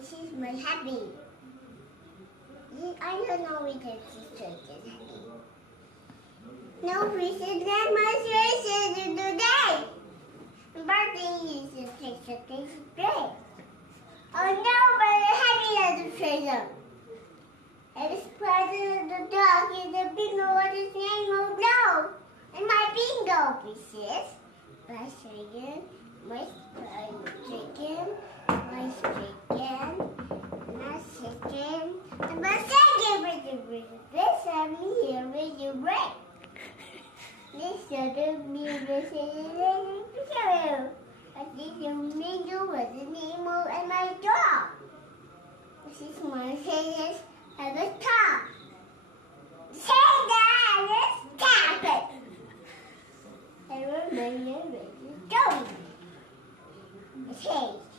This is my happy. I don't know if this is happy. No reason that much reason today. Birthday is a picture today. Oh no, but I'm happy as a treasure. And it's present of the dog is a bingo. What is name? Oh no. And my bingo pieces. My chicken, my chicken, my chicken, my chicken, and my second this I'm here with you break. This should be the same. I think you mingle with the Nemo and my dog. This is my face at the top. Say that, let's tap it. I remember the dog. Okay.